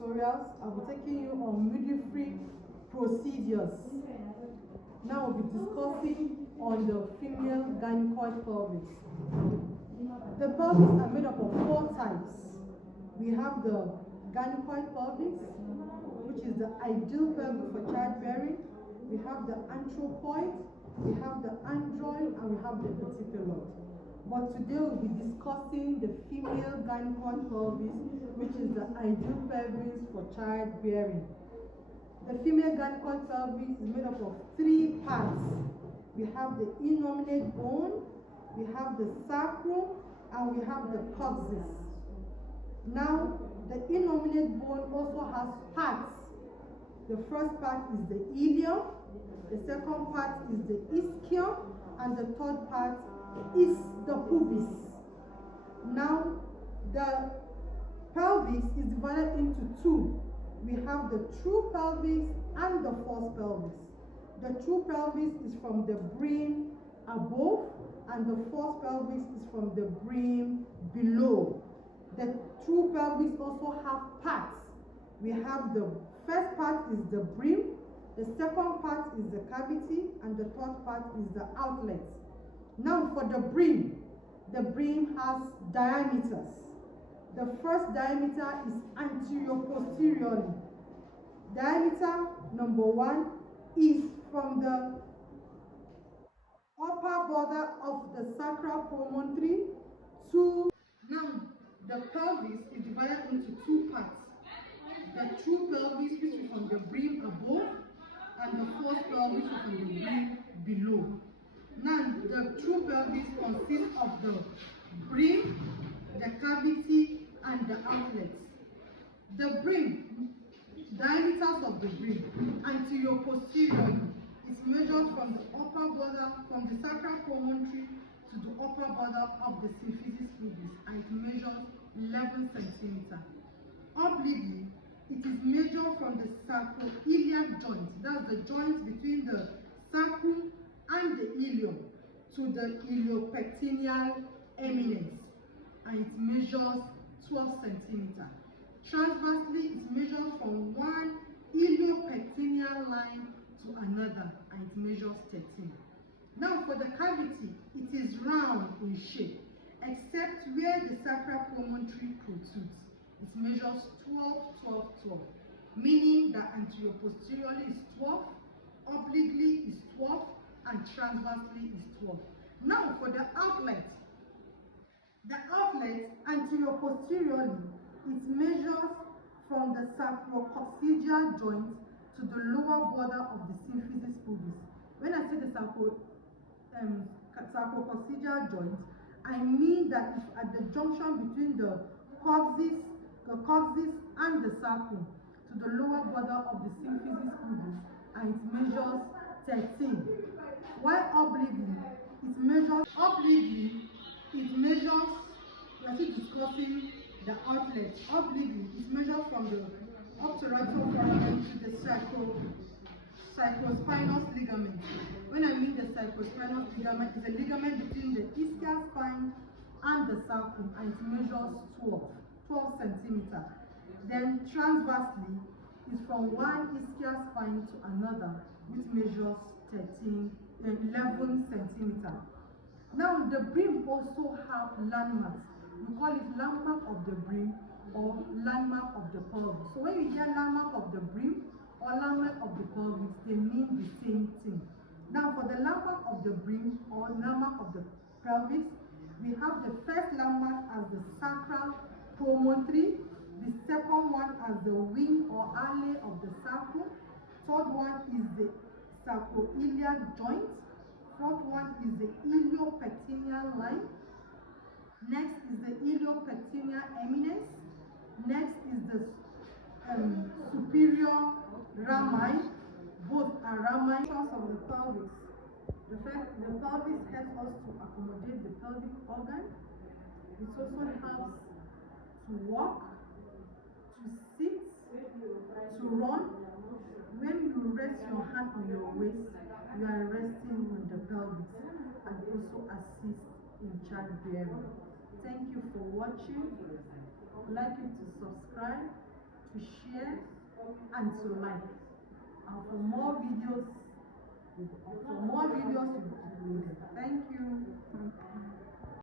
tutorials. I'll be taking you on midwifery procedures. Now we'll be discussing on the female gynaecoid pelvis. The pelvis are made up of 4 types. We have the gynaecoid pelvis, which is the ideal pelvis for childbearing. We have the anthropoid, we have the android, and we have the epitheloid. But today we'll be discussing the female gynaecoid pelvis, which is the ideal pelvis for childbearing. The female gynaecoid pelvis is made up of 3 parts. We have the innominate bone, we have the sacrum, and we have the coccyx. Now, the innominate bone also has parts. The first part is the ilium, the second part is the ischium, and the third part is the pubis. Now, the pelvis is divided into 2. We have the true pelvis and the false pelvis. The true pelvis is from the brim above, and the false pelvis is from the brim below. The true pelvis also have parts. We have the first part is the brim, the second part is the cavity, and the third part is the outlet. Now for the brim has diameters. The first diameter is anterior-posteriorly. Diameter number 1 is from the upper border of the sacral promontory to... Now, the pelvis is divided into 2 parts. The true pelvis, which is from the brim above, and the false pelvis, which is from the brim below. Now, the true pelvis consists of the brim, the cavity, and the outlets. The brim, diameters of the brim, anterior-posterior, is measured from the upper border, from the sacral promontory to the upper border of the symphysis pubis, and it measures 11 centimeters. Obliquely, it is measured from the sacroiliac joint, that's the joint between the sacrum and the ilium, to the iliopectineal eminence, and it measures 12 centimeters. Transversely, it measures from one iliopectineal line to another, and it measures 13. Now for the cavity, it is round in shape, except where the sacral promontory protrudes. It measures 12, 12, 12, meaning that anterior-posteriorly is 12, obliquely is 12, and transversely is 12. Now for the outlet anterior-posteriorly, it measures from the sacrococcygeal joint to the lower border of the symphysis pubis. When I say the sacrococcygeal joint, I mean that it's at the junction between the coccyx and the sacrum to the lower border of the symphysis pubis, and it measures 13. While obliquely, it measures, we are still discussing the outlet. Obliquely, it measures from the obturator foramen to the sacrospinous ligament. When I mean the sacrospinous ligament, it's a ligament between the ischial spine and the sacrum, and it measures 12 centimeters. Then transversely is from one ischial spine to another, which measures 11 centimeters. Now the brim also have landmarks. We call it landmark of the brim or landmark of the pelvis. So when you hear landmark of the brim or landmark of the pelvis, they mean the same thing. Now for the landmark of the brim or landmark of the pelvis, we have the first landmark as the sacral promontory, the second one as the wing or alley of the sacrum, third one is the sacroiliac joint, fourth one is the iliopectineal line, next is the iliopectineal eminence, next is the superior rami, both are rami of the pelvis. The pelvis helps us to accommodate the pelvic organ. It also helps to walk, to sit, to run. When you rest your hand on your waist, you are resting on the pelvis, and also assist in childbearing. Thank you for watching. I'd like you to subscribe, to share, and to like. And for more videos,